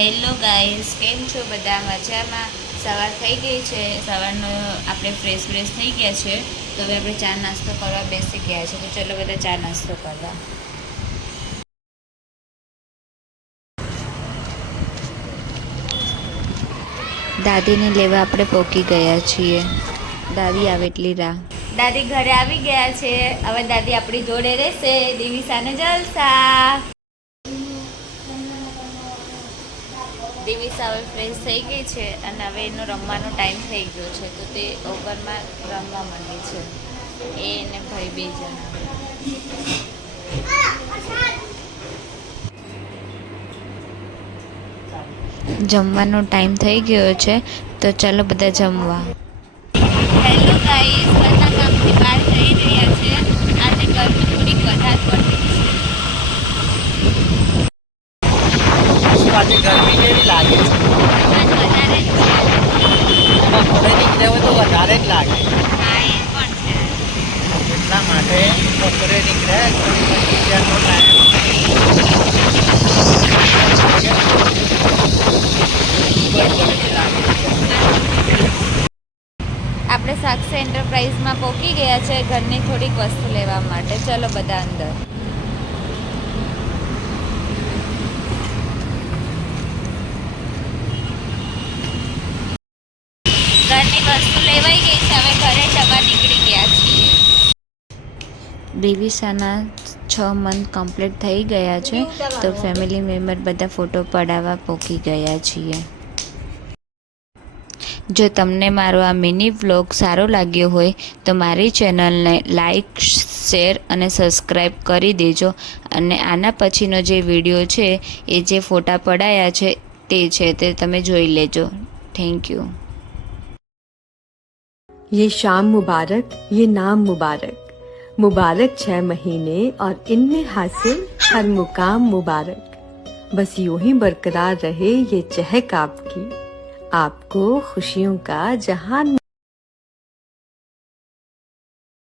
Hello guys, કેમ છો બધા? મજામાં? સવાર થઈ ગઈ છે, સવારનો આપણે ફ્રેશ થઈ ગયા છે, તો હવે આપણે ચા નાસ્તો કરવા બેસી ગયા છે. તો ચલો બધા ચા નાસ્તો કરવા. દાદીને લેવા આપણે પહોંચી ગયા છીએ. દાદી આવે એટલી રાહ. દાદી ઘરે આવી ગયા છે. હવે દાદી આપણી જોડે રહેશે. દિવિસાને જલસા. દિવિસા હવે ફ્રેશ થઈ ગઈ છે અને હવે એનો રમવાનો ટાઈમ થઈ ગયો છે, તો તે ઓવરમાં રમવા માંડી છે. એ અને ભાઈ બે જણા. જમવાનો ટાઈમ થઈ ગયો છે, તો ચાલો બધા જમવા. હેલો ગાઈસ, બધા કામથી બહાર જઈ રહ્યા છે. આજે ગરમી થોડીક વધારે પડતી છે. આજે ગરમી કેવી લાગે છે? વધારે જ છે. બપોરે નીકળે હોય તો વધારે જ લાગે. હા, એ પણ છે. એટલા માટે બપોરે નીકળે બીજાનો ટાઈમ. આપણે સાક્ષી એન્ટરપ્રાઇઝમાં પહોંચી ગયા છે ઘરની થોડીક વસ્તુ લેવા માટે. ચલો બધા અંદર. ઘરની વસ્તુ લેવાઈ ગઈ છે, હવે ઘરે જવા નીકળી ગયા છીએ. દિવિસાના 6 મંથ કમ્પ્લીટ થઈ ગયા છે, તો ફેમિલી મેમ્બર બધા ફોટો પડાવવા પહોંચી ગયા છીએ. જો તમને મારો આ મિની વ્લોગ સારો લાગ્યો હોય તો મારી ચેનલને લાઈક, શેર અને સબસ્ક્રાઈબ કરી દેજો. અને આના પછીનો જે વિડીયો છે એ જે ફોટા પડાયા છે તે તમે જોઈ લેજો. Thank you. ये शाम मुबारक, ये नाम मुबारक, मुबारक 6 महीने और इनमें हासिल हर मुकाम मुबारक. बस यूं ही बरकरार रहे ये चहक आपकी, आपको खुशियों का जहान